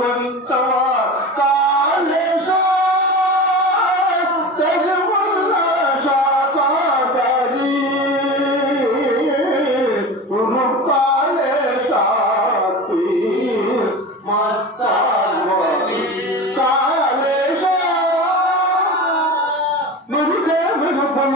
పరిస్తవా కాళేశా తగివల్ల శాపారి ఉను కాళేశా మస్తావలి కాళేశా మురిసే వెనుపన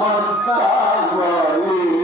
मस्ता वाली